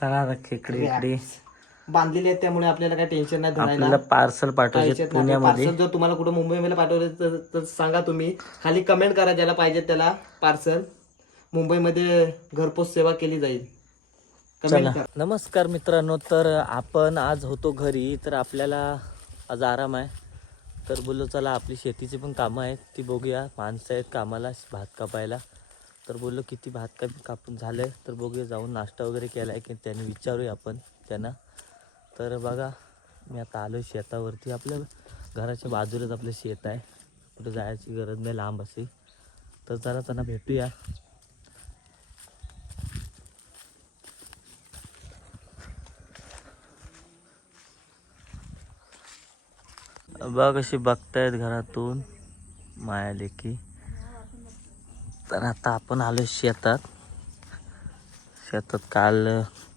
चला खेकडे इकडे बांधलेले आहेत त्यामुळे आपल्याला काही टेन्शन नाही आपल्याला धरायला पार्सल पाठवायचे पुण्यामध्ये. पार्सल जर तुम्हाला कुठं मुंबईमध्ये पाठवलं तर तर सांगा तुम्ही. खाली कमेंट करा ज्याला पाहिजे त्याला पार्सल मुंबईमध्ये घरपोच सेवा केली जाईल. कमेंट चला. करा. नमस्कार मित्रांनो तर आपण आज होतो घरी तर आपल्याला आज आराम आहे. तर बोललो चला आपली शेतीची पण कामं आहेत ती बघूया. माणसं आहेत कामाला भात कापायला. तर बोललो किती भात का कापून झालं आहे तर बघूया जाऊन नाश्ता वगैरे केला आहे की त्याने विचारूया आपण त्यांना. तर बघा मी आता आलो शेतावरती. आपल्या घराच्या बाजूलाच आपलं शेत आहे. कुठं जायची गरज नाही लांब अशी. तर जरा त्यांना भेटूया. बघ अशी बघतायत घरातून माया लेकी तर आता आपण आलो शेतात. शेतात काल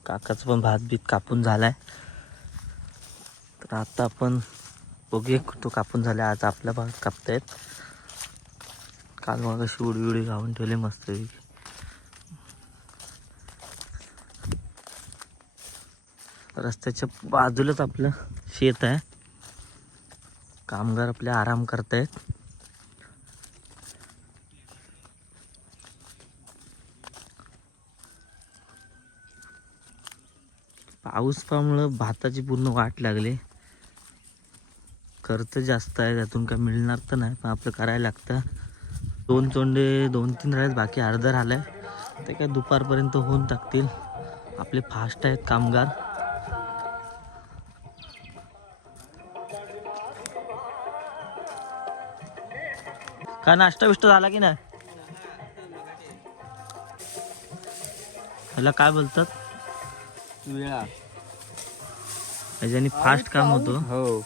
काकाचं पण भात बीत कापून झालाय. तर आता आपण बघूया कुठं कापून झालाय. आज आपला भात कापतायत. काल मग अशी उडी उडी घालून ठेवले मस्त रस्त्याच्या बाजूलाच आपलं शेत आहे. कामगार आपले आराम करतायत. पाऊस पामुळं भाताची पूर्ण वाट लागली. खर्च जास्त आहे त्यातून काय मिळणार तर नाही पण आपलं करायला लागतं. दोन चोंडे दोन तीन राहिले बाकी अर्धा राहिलाय. ते काय दुपारपर्यंत होऊन टाकतील. आपले फास्ट आहेत कामगार. काय नाश्ता बिष्टा झाला की नाही? ह्याला काय बोलतात? वेळा. ह्याच्याने फास्ट काम होतो. हो.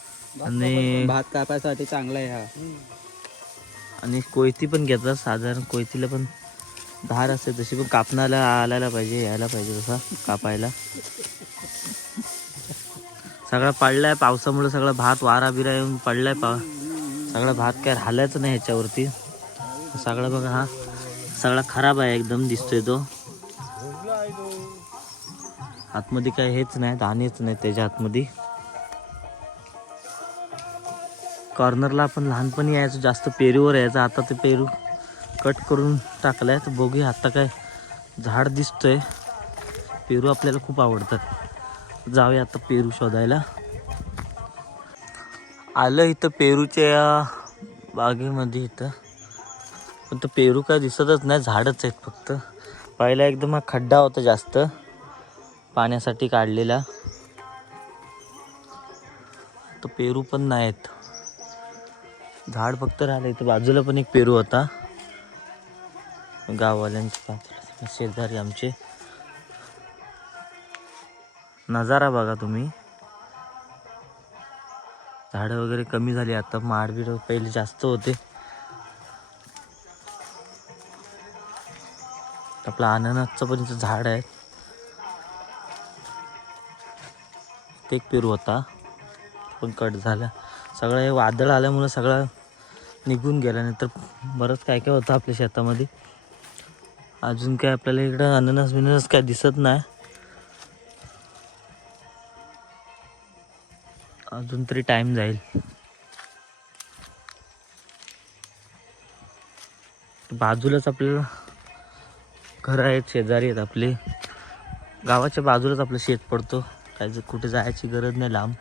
आणि भात कापायसाठी चांगला आहे हा. आणि कोयती पण घेतात साधारण कोयतीला पण धार असते तशी पण कापणाला आलायला पाहिजे यायला पाहिजे तसा कापायला. सगळा पडलाय पावसामुळे सगळा भात वारा बिरा येऊन पडलाय पा सगळा भात काय राहिलाच नाही ह्याच्यावरती. सगळा बघा हा सगळा खराब आहे एकदम दिसतोय तो. आतमध्ये काय हेच नाही दाणेच नाही त्याच्या आतमध्ये. कॉर्नरला आपण लहानपणी यायचो जास्त पेरूवर यायचं. आता ते पेरू कट करून टाकलाय. तर बघू आता काय झाड दिसतोय. पेरू आपल्याला खूप आवडतात. जाऊया आता पेरू शोधायला. आलं इथं पेरूच्या बागेमध्ये इथं. पण तो पेरू काय दिसतच नाही झाडच आहेत फक्त. पहिला एकदम हा खड्डा होता जास्त. पाण्यासाठी काढलेला. तो पेरू पण नाहीत. झाड फक्त राहिलं. इथं बाजूला पण एक पेरू होता. गाववाल्यांच्या शेजारी आमचे. नजारा बघा तुम्ही. झाडं वगैरे कमी झाली. आता माडबीड पहिले जास्त होते. आपलं अननसचं पण इथं झाड आहे एक पेरू होता. पण कट झाला. सगळं हे वादळ आल्यामुळं सगळं निघून गेला. नाही तर बरंच काय काय होतं आपल्या शेतामध्ये. अजून काय आपल्याला इकडं अननस बिननस काय दिसत नाही. अजून तरी टाईम जाईल. बाजूलाच आपल्याला घर आहेत शेजारी आहेत आपले. गावाच्या बाजूलाच आपलं शेत पडतो. काय कुठे जायची गरज नाही लांब.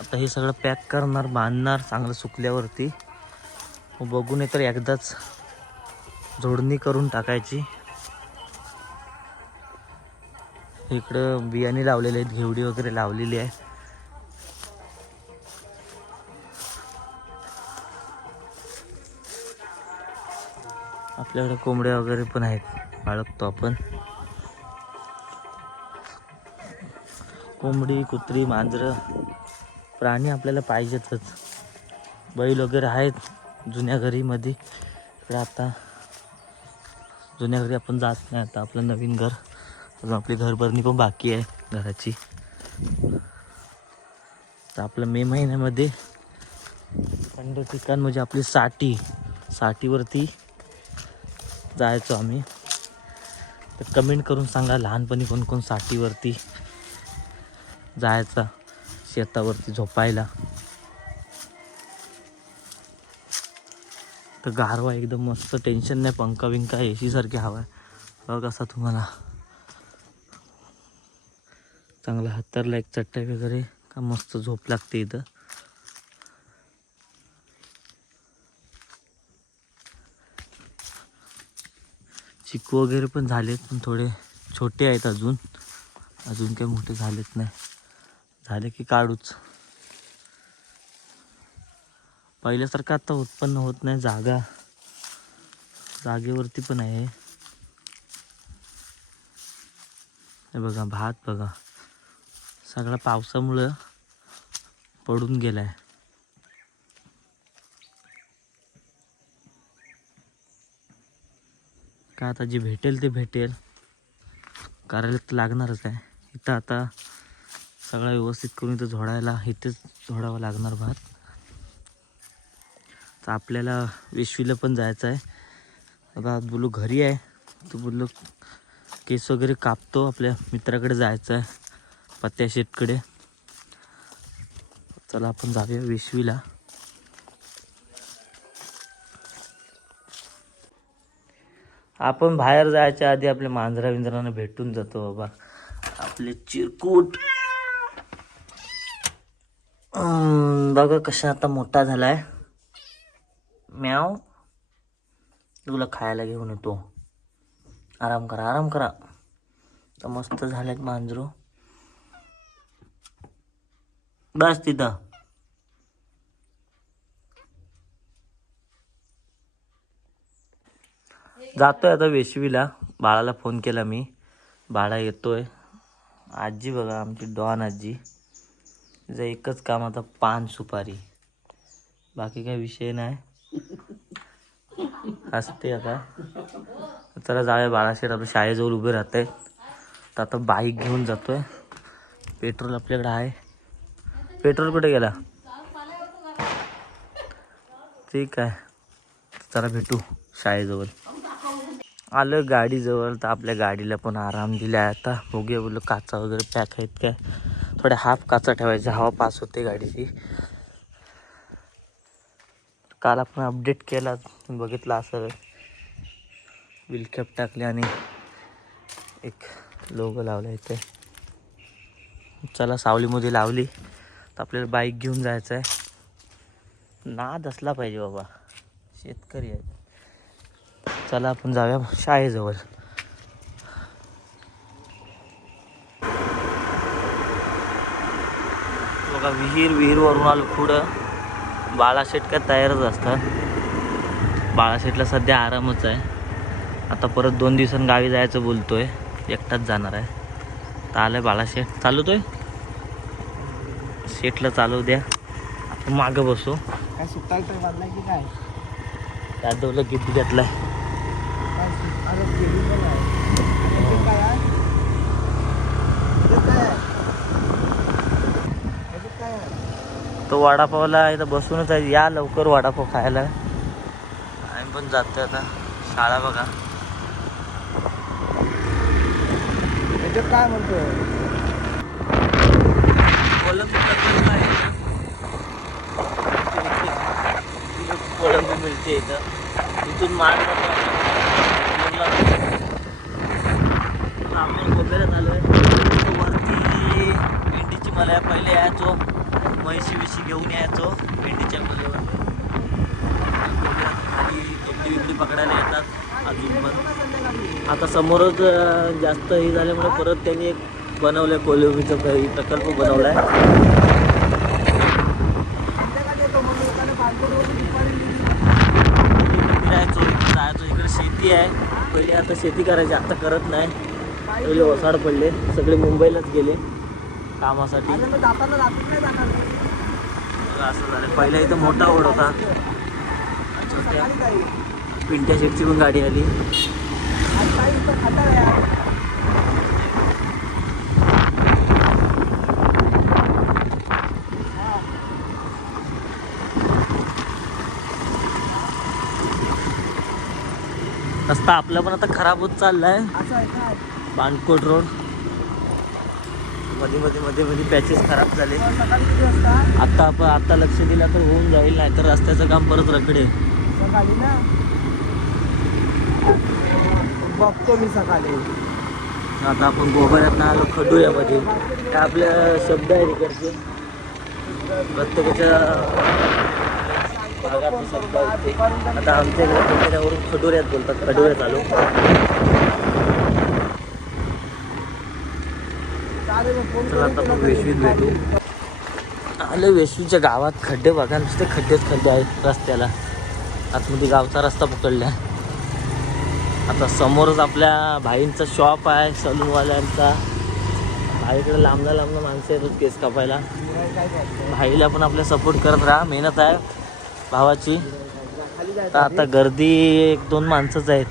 आता हे सगळं पॅक करणार बांधणार चांगलं सुकल्यावरती. बघून बघू तर एकदाच जोडणी करून टाकायची. इकडं बियाणे लावलेले आहेत घेवडी वगैरे लावलेली आहे. आपल्याकडे कोंबड्या वगैरे पण आहेत बाळगतो आपण. कोंबडी कुत्री मांजरं प्राणी आपल्याला पाहिजेतच. बैल वगैरे आहेत जुन्या घरीमध्ये. तर आता जुन्या घरी आपण जात नाही आता. आपलं नवीन घर. अजून आपली घरभरणी पण बाकी आहे घराची. तर आपलं मे महिन्यामध्ये थंड ठिकाण म्हणजे आपली साठी साठीवरती जायचो आम्ही. तर कमेंट करून सांगा लहानपणी कोण कोण साठीवरती जायचा शेतावरती झोपायला. तर गारवा एकदम मस्त टेन्शन नाही पंखा विंका ए सी सारखी हवा आहे बघ कसा तुम्हाला. चांगला हत्तरला एक चट्टाई वगैरे. का मस्त झोप लागते इथं. चिकू वगैरे पण झालेत पण थोडे छोटे आहेत अजून. अजून काही मोठे झालेत नाही. झाले की काढूच. पहिल्यासारखं आता उत्पन्न होत नाही जागा. जागेवरती पण आहे. हे बघा भात बघा. सगळा पावसामुळं पडून गेलाय. काय आता जे भेटेल ते भेटेल. करायला तर लागणारच आहे. इथं आता सगळा व्यवस्थित करून इथं झोडायला इथेच झोडावं लागणार भात. तर आपल्याला वेशवीला पण जायचं आहे. आता बोललो बोलू घरी आहे. तर बोललो केस वगैरे कापतो. आपल्या मित्राकडे जायचं आहे. पत्त्या शेटकडे. चला आपण जाऊया वेशवीला. आपण बाहेर जायच्या आधी आपल्या मांजरा विंजरांना भेटून जातो बाबा. आपले चिरकूट. बघा कशा आता मोठा झाला आहे म्याव तुला खायला घेऊन येतो. आराम करा आराम करा. तर मस्त झालेत मांजरू. बस तिथं. जातोय आता वेशवीला. बाळाला फोन केला मी. बाळा येतोय. आजी बघा आमची डॉन आजी. तिचं एकच काम आता पान सुपारी. बाकी काय विषय नाही. हसते आता. चला जाऊया बाळाशेठ आपल्या शाळेजवळ उभे राहत आहे तर आता बाईक घेऊन जातोय. पेट्रोल आपल्याकडे आहे. पेट्रोल कुठे गेला? ठीक आहे. चला भेटू शाळेजवळ. आलं गाडीजवळ तर आपल्या गाडीला पण आराम दिला आहे आता. बघूया बोललो काचा वगैरे पॅक आहेत काय? पुढे हाफ काचा ठेवायचा हवा पास होते गाडीची. काल आपण अपडेट केला बघितला असं विलकॅप टाकली टाकले आणि एक लोगो लावला इथे. चला सावलीमध्ये लावली. तर आपल्याला बाईक घेऊन जायचं आहे नाद असला पाहिजे बाबा. शेतकरी आहे चला आपण जाऊया शाळेजवळ. बघा विहीर विहीरवरून आलो पुढं. बाळाशेठ काय तयारच असतात. बाळाशेठला सध्या आरामच आहे. आता परत दोन दिवसांनी गावी जायचं बोलतोय. एकटाच जाणार आहे. तर आलं बाळाशेठ चालवतोय शेठला चालवू द्या. आपण मागं बसू. काय सुट्टा तर बांधलाय की काय? यादवला किती पण आहे. आणि हे काय आहे? हे काय आहे? हे काय आहे? तो वडापावला इथं बसूनच आहे. या लवकर वडापाव खायला. आम्ही पण जातोय आता. शाळा बघा. ह्याच्यात काय म्हणतो मिळते इथं इथून माल जातो आपण गोब्याला आलोय इथं वरती भेंडीची मला पहिले यायचो म्हैशी विशी घेऊन यायचो. भेंडीच्या मुलीवर खाली खेकडी विकडी पकडायला येतात अजून पण. आता समोरच जास्त हे झाल्यामुळे परत त्यांनी एक बनवलं बनवलंय कोलंबीचा प्रकल्प बनवलाय. आहे जायचो. इकडे शेती आहे. पहिले आता शेती करायची आता करत नाही. पहिले ओसाड पडले. सगळे मुंबईलाच गेले. कामासाठी. अरे असं झालं. पहिला इथं मोठा ओढ होता. पिंट्या शेटची पण गाडी आली. रस्ता आपला पण आता खराब होत चाललाय. आहे बाणकोट रोड. मध्ये मध्ये मध्ये मध्ये पॅचेस खराब झाले. सकाळी किती वाजता आता आपण आता लक्ष दिला तर होऊन जाईल नाही तर रस्त्याचं काम परत रखडे. सकाळी ना? बघतो मी सकाळी. आता आपण गोबऱ्यात आलो खडूयामध्ये हे आपल्या शब्द आहे तिकडचे? प्रत्येकाच्या भागात शब्द आहेत. आता आमच्या इकडे खडूऱ्यात बोलतात खडूऱ्यात आलो. चला आता वेशवीत भेटू. आले वेशवीच्या गावात खड्डे बघा नुसते खड्डेच खड्डे आहेत रस्त्याला. आतमध्ये गावचा रस्ता पकडला. आता समोरच आपल्या भाईंचा शॉप आहे सलूनवाल्यांचा. भाईकडे लांबला लांबला माणसं येतात केस कापायला. भाईला पण आपल्या सपोर्ट करत राहा मेहनत आहे भावाची. तर आता गर्दी एक दोन माणसंच आहेत.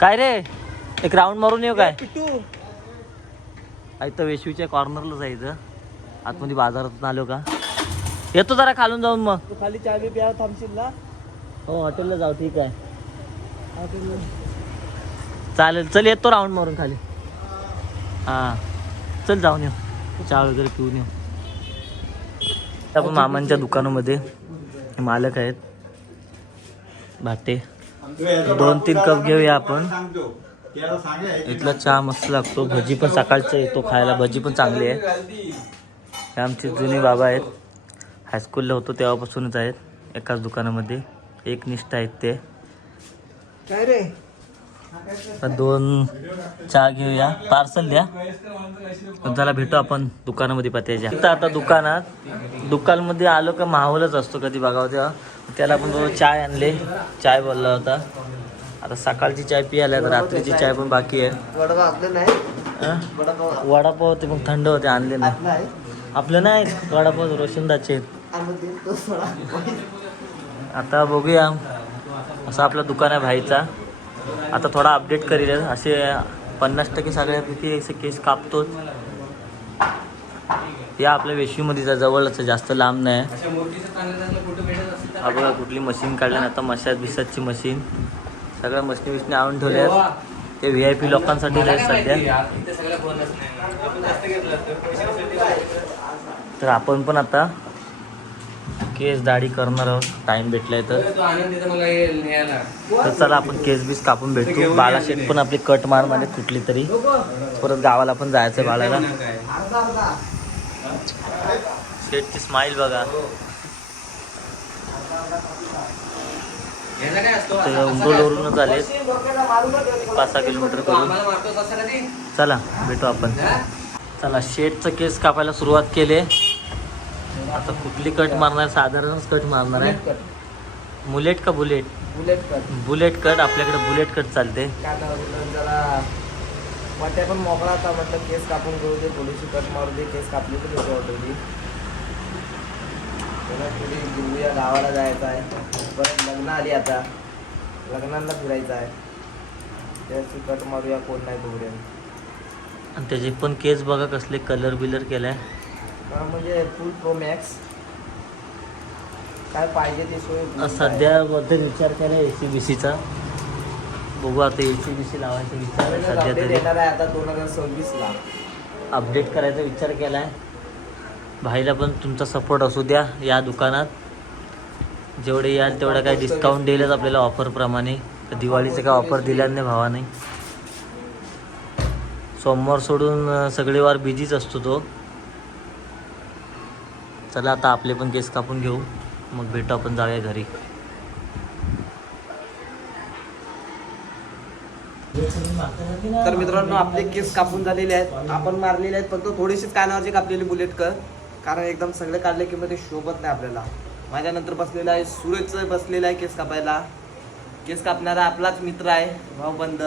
काय रे? एक राऊंड मारून येऊ काय? इथं वेशवीच्या कॉर्नरला जायचं आतमध्ये बाजारातून आलो का? येतो जरा खालून जाऊन मग. तू खाली चाय बी प्याव थांबशील ना? हो हॉटेलला जाऊ ठीक आहे. चालेल चल येतो राऊंड मारून खाली. हां. चल जाऊन येऊ. चहा वगैरे पिऊन येऊ. आपण मामांच्या दुकानामध्ये मालक आहेत. भाटे दोन तीन कप घेऊया आपण. इथला चहा मस्त लागतो. भजी पण सकाळचं येतो खायला भजी पण चांगली आहे. हे आमचे जुने बाबा आहेत. हायस्कूलला होतो तेव्हापासूनच आहेत. एकाच दुकानामध्ये. एक निष्ठ आहेत ते. दोन चहा घेऊया. पार्सल द्या. त्याला भेटू आपण दुकानामध्ये पत्याच्या इथं आता दुकानात दुकानमध्ये आलो का माहोलच असतो कधी बघावं तेव्हा. त्याला आपण चाय आणले. चाय बोलला होता. आता सकाळची चाय पियाला तर रात्रीची चाय पण बाकी आहे? वडापाव होते मग थंड होते आणले नाही. आपला नाही वडापाव रोशनदाचे आता बघूया. असं आपलं दुकान आहे भाईचा. आता थोडा अपडेट करील. असे पन्नास टक्के सगळ्यापैकी असे केस कापतोच. या आपल्या वेशीमध्ये जवळच जास्त लांब नाही. बघा कुठली मशीन काढल्या आता मशाज बिसाजची मशीन सगळ्या मशनी बिशनी आणून ठेवल्या ते व्ही आय पी लोकांसाठी सध्या. तर आपण पण आता केस दाढी करणार आहोत. टाइम भेटलाय तर. तर चला आपण केस बीस कापून भेटतो बाला शेट पण आपली कट मारणार आहे कुठली तरी. परत गावाला पण जायचं बाळाला. शेटची स्माईल बघा. ते उंडोलवरूनच आले पाच सहा किलोमीटर करून. चला भेटू आपण. चला शेटचं केस कापायला सुरुवात केली. आता कुठली कट मारणार साधारणच कट मारणार आहे. मुलेट का bullet bullet cut bullet cut आपल्याकडे बुलेट कट चालते. पण मोकळा होता म्हटलं केस कापून घेऊ दे थोडीशी कट मारू दे केस कापली पण होती गावाला जायचं आहे. परत लग्न आली आता. लग्नांना फिरायचं आहे. त्याची कट मारूया कोण नाही बघूया. आणि त्याचे पण केस बघा कसले कलर बिलर केलाय. हा, म्हणजे फुल प्रो मॅक्स काय पाहिजे ते सोय सध्या मध्ये विचार केला ए सी बी सीचा बघू आता ए सी बी सी लावायचा विचार आहे सध्या तरी. येणार आहे आता दोन हजार सव्वीस ला अपडेट करायचा विचार केला आहे भाईला पण तुमचा सपोर्ट असू द्या या दुकानात. जेवढे याल तेवढं काय डिस्काउंट दिलेच आपल्याला ऑफरप्रमाणे दिवाळीचं काय ऑफर दिल्या नाही भावाने. सोमवार सोडून सगळे वार बिझीच असतो तो. चला आता आपले पण केस कापून घेऊ. मग भेटू आपण जाऊया घरी. तर मित्रांनो आपले केस कापून झालेले आहेत. आपण मारलेले आहेत. फक्त थोडीशीच कानावरची कापलेली बुलेट कर कारण एकदम सगळे काढले की मध्ये शोभत नाही आपल्याला. माझ्यानंतर बसलेला आहे सूरजचं बसलेला आहे केस कापायला. केस कापणारा आपलाच मित्र आहे भाऊबंद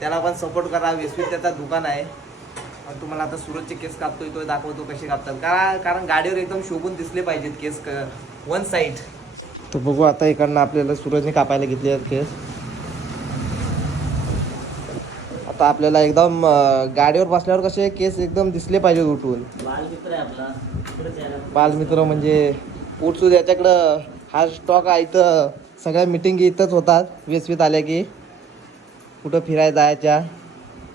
त्याला पण सपोर्ट करा वेसवीत त्याचा दुकान आहे. आणि तुम्हाला आता सूरजचे केस कापतोय तो दाखवतो कसे कापतात. का कारण गाडीवर एकदम शोभून दिसले पाहिजेत केस वन साईड तर बघू आता इकडनं आपल्याला सूरजने कापायला घेतले आहेत केस. आता आपल्याला एकदम गाडीवर बसल्यावर कसे केस एकदम दिसले पाहिजे उठून. बाल मित्र आहे आपला. बालमित्र म्हणजे पोटसूद याच्याकडं हा स्टॉक आहे इथं. सगळ्या मिटिंग इथंच होतात. वेसवीत आल्या की कुठं फिरायला जायच्या.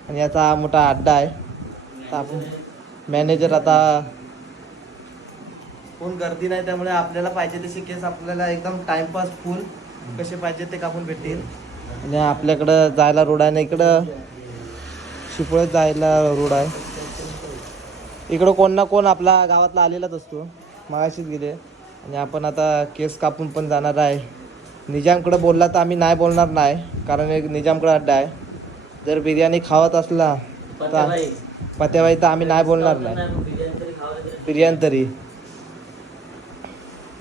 आणि याचा हा मोठा अड्डा आहे. तर आपण मॅनेजर आता कोण गर्दी नाही त्यामुळे आपल्याला पाहिजे तसे केस आपल्याला एकदम टाइमपास फुल कसे पाहिजे ते कापून भेटतील. आणि आपल्याकडं जायला रोड आहे ना इकडं शिपळत जायला रोड आहे. इकडं कोण ना कोण आपला गावातला आलेलाच असतो. मागाशीच गेले. आणि आपण आता केस कापून पण जाणार आहे. निजामकडं बोलला तर आम्ही नाही बोलणार नाही. कारण एक निजामकडं अड्डा आहे. जर बिर्याणी खावत असला तर पत्याबाई. तर आम्ही नाही बोलणार नाही. बिर्याणी तरी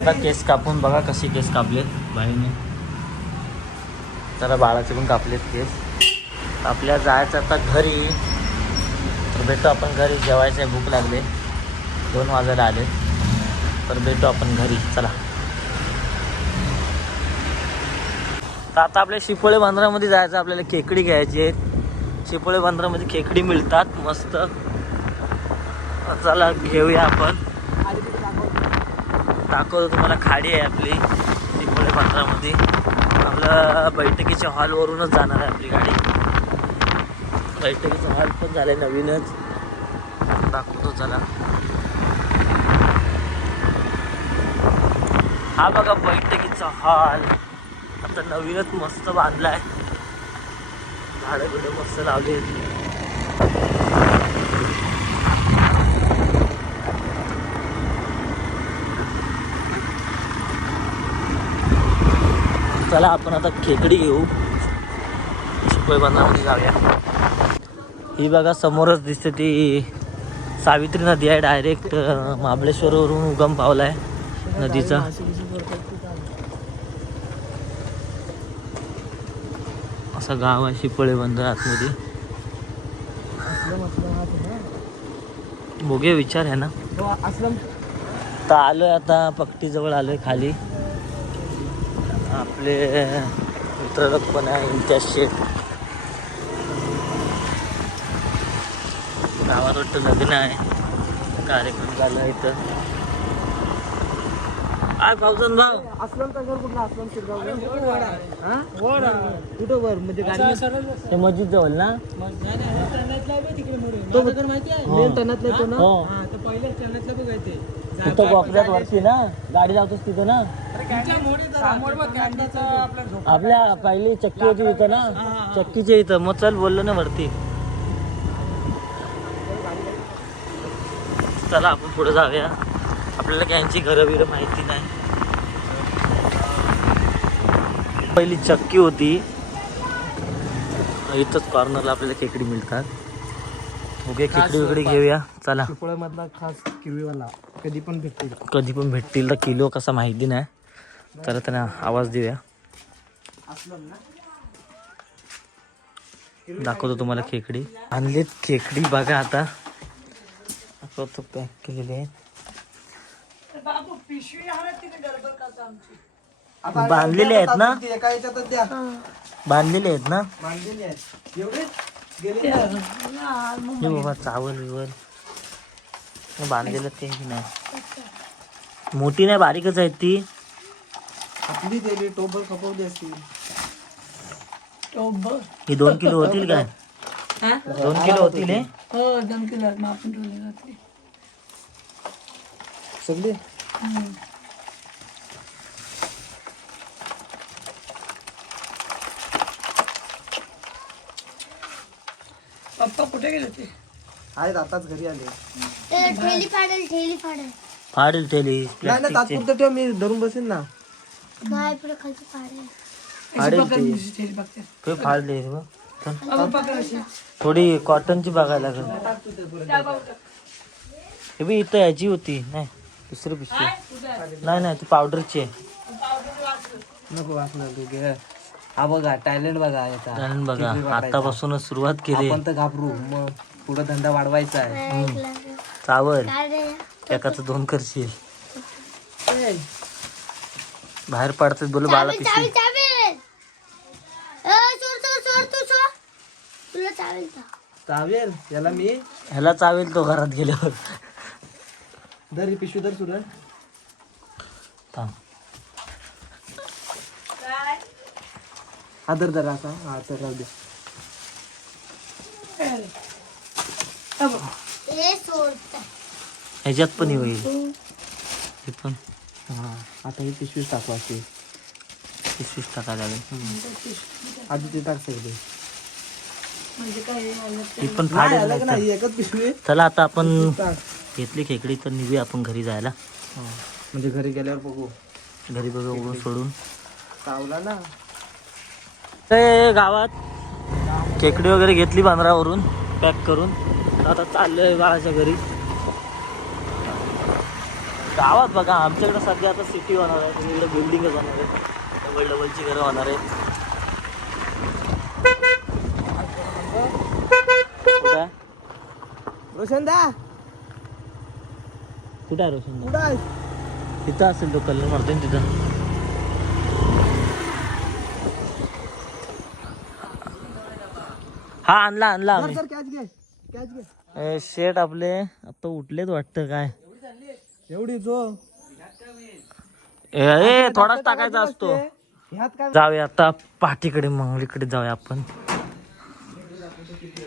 आता केस कापून बघा कशी केस कापलेत बाईने. जरा बाळाचे पण कापलेत केस. आपल्या जायचं आता घरी. तर भेटू आपण घरी. जेवायचे भूक लागले. दोन वाजायला आले. तर भेटू आपण घरी. चला. तर आता आपल्या शिपोळे बंदरामध्ये जायचं आपल्याला खेकडी घ्यायची आहेत शिपोळे बंदरामध्ये खेकडी मिळतात. मस्त. चला घेऊया आपण. दाखवतो तुम्हाला खाडी आहे आपली. शिपोळे बंदरामध्ये. आपलं बैठकीच्या हॉलवरूनच जाणार आहे आपली गाडी. बैठकीचा हॉल पण झालाय नवीनच. दाखवतो चला. हा बघा बैठकीचा हॉल. आता नवीनच मस्त बांधलाय. झाडं बिडं मस्त लावली चला आपण आता खेकडी घेऊ. शिपोई बंदरामध्ये जाऊया. ही बघा समोरच दिसते ती सावित्री नदी आहे डायरेक्ट महाबळेश्वरवरून उगम पावला आहे नदीचा. असा गाव आहे शिपळे बंदर आतमध्ये. भोगे विचार आहे ना? तर आलोय आता पट्टीजवळ आलोय खाली. आपले मित्र पण आहे इम्तियाज शेठ गावात वाटतं लग्न आहे. कार्यक्रम झाला इथं. काय भाऊजन भाऊ? तर कुठला कुठं वर म्हणजे गाडी मस्जिद जवळ ना? तो मेन ना हो. तिथं कॉपऱ्यात वरती ना? गाडी लावतोस तिथं ना? आपल्या पहिली चक्की होती तिथं ना? चक्कीच्या इथं. मग चल बोललो ना वरती. चला आपण पुढे जाऊया. आपल्याला त्यांची घरं बिरं माहिती नाही. पहिली चक्की होती. इथंच कॉर्नरला आपल्याला खेकडी मिळतात. ओके खेकडी वेगळी घेऊया. चला. मधला खास किवीवाला. कधी पण भेटतील. कधी पण भेटतील तर किलो कसा माहिती नाही. तर त्यांना आवाज देऊया. दाखवतो तुम्हाला खेकडी आणलीत खेकडी बघा आता. दाखवतो पॅक केलेले आहेत बांधलेले आहेत ना एका याच्यातच द्या बांधलेले आहेत ना बांधलेली आहेत एवढे गेले. हे बाबा चावल बिवल बांधलेलं ते नाही मोठी नाही बारीकच आहेत ती आपली दिली टोबर खपवली असती ही दोन किलो होतील काय दोन किलो होतील हे हो दोन किलो आपण ठेवले रात्री सगळी पप्पा कुठे गेले ते आहेत आताच घरी आले ठेली फाडेल ठेली फाडेल फाडेल तेली नाही ना तात्पुरतं ठेव मी धरून बसेन ना काय पुढे खालची फाडेल फाडेल पकड ते मिरची ठेली बघते ते फाडले बघ. चल. अगं पकड अशी थोडी कॉटनची बघायला लागेल हे बी इथं याची होती नाही दुसरी पिशवी. नाही नाही ती पावडरची आहे. नको वाचणार तू घे. हा बघा टॅलेंट बघा याचा. कारण बघा. किती वाढायचा. आतापासूनच सुरुवात केली. आपण तर घाबरू मग पुढे धंदा वाढवायचा आहे. चावल. एकाचं दोन करशील. बाहेर पडतात बोल बाळा चावेल पिशवी. चावेल चावेल ए सोड सोड सोड तू सोड. तुला चावेल का चावेल याला मी ह्याला चावेल तो घरात गेल्यावर. दर ही पिशवी दर सुद्धा थांब. आदर दर असा आदर राहू दे. ह्याच्यात पण हे होईल. हे पण. हा आता ही पिशवीच टाकू अशी. पिशवीच टाकायला लागेल. आधी ते टाक सगळे. ही पण फाडेल नाही पिशवी. चला आता आपण घेतली खेकडी तर निघूया आपण घरी जायला. हा. म्हणजे घरी गेल्यावर बघू. घरी बघा उघडून सोडून. चावला ना. ते गावात खेकडी वगैरे घेतली बांद्रावरून पॅक करून. आता चाललोय बाळाच्या घरी. गावात बघा आमच्याकडे सध्या आता सिटी होणार आहे. तिकडे बिल्डिंगच होणार आहे. डबल डबलची घरं होणार आहेत. कुठं आहे? कुठं आहे रोशन कुठं आहे? तिथं असेल तो कलर मारतोय ना तिथं. हा आणला आणला आम्ही. सर कॅच घे कॅच घे. ए, शेट आपले आता उठलेत वाटतं काय? एवढी जो ए, ए थोडाच टाकायचा असतो. ह्यात काय जाऊया आता पाठीकडे मंगळीकडे जाऊया आपण.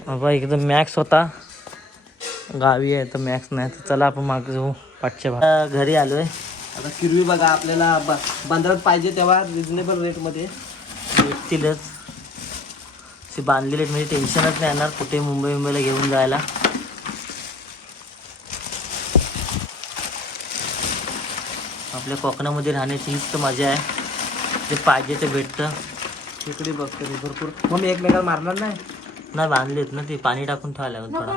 बाबा एकदम मॅक्स होता. गावी आहे तर मॅक्स नाही तर चला आपण माग जाऊ. पाठच्या भाग. घरी आलोय. आता किरवी बघा आपल्याला ब- बंदरात पाहिजे तेव्हा रिजनेबल रेटमध्ये भेटतीलच ते बांधलेले आहेत, म्हणजे टेन्शनच नाही येणार कुठे मुंबई मुंबईला घेऊन जायला. आपल्या कोकणामध्ये राहण्याची हीच तर मजा आहे. जे पाहिजे ते भेटतं. इकडे बघ तरी भरपूर. मग मी एकमेकाला मारणार नाही? नाही बांधलेत ना ते. पाणी टाकून ठेवायला थोडा.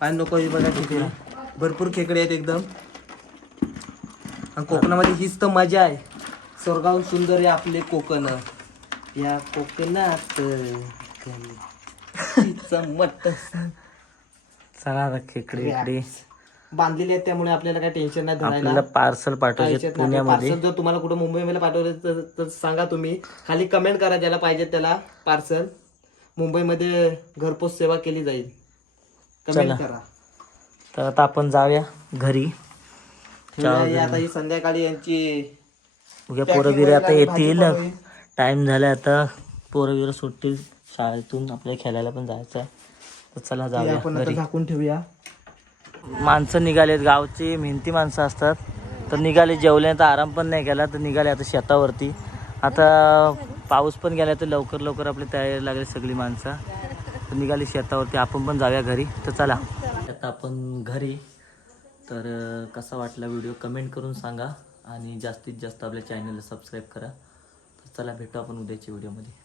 पाणी. नको हे बघा किती भरपूर खेकडे आहेत एकदम. आणि कोकणामध्ये हीच तर मजा आहे. स्वर्गाहून सुंदर आहे आपले कोकण. या कोकणात मट चला आता खेकडे इकडे. बांधलेले आहेत त्यामुळे आपल्याला काय टेन्शन नाही आपल्याला धरायला पार्सल पाठवायचे पुण्यामध्ये. पार्सल जर तुम्हाला कुठं मुंबईमध्ये पाठवलं तर तर सांगा तुम्ही. खाली कमेंट करा ज्याला पाहिजे त्याला पार्सल मुंबईमध्ये घरपोच सेवा केली जाईल. चला. कमेंट करा. तर आता आपण जाऊया घरी. आता ही संध्याकाळी यांची उद्या पोरं बिरं आता येतील. टाइम झाला आता. पोरं बिरं सुटतील. शाळेतून आपल्याला खेळायला पण जायचं आहे तर चला जाऊया घरी. झाकून ठेवूया. माणसं निघालेत. गावची मेहनती माणसं असतात. तर निघाले जेवल्यानंतर आराम पण नाही केला. तर निघाले आता शेतावरती. आता पाऊस पण गेला तर लवकर लवकर आपली तयारी लागली सगळी माणसं. तर निघाली शेतावरती. आपण पण जाऊया घरी. तर चला. आता आपण घरी तर कसा वाटला व्हिडिओ कमेंट करून सांगा आणि जास्तीत जास्त आपल्या चॅनलला सबस्क्राईब करा. तर चला भेटू आपण उद्याच्या व्हिडिओमध्ये.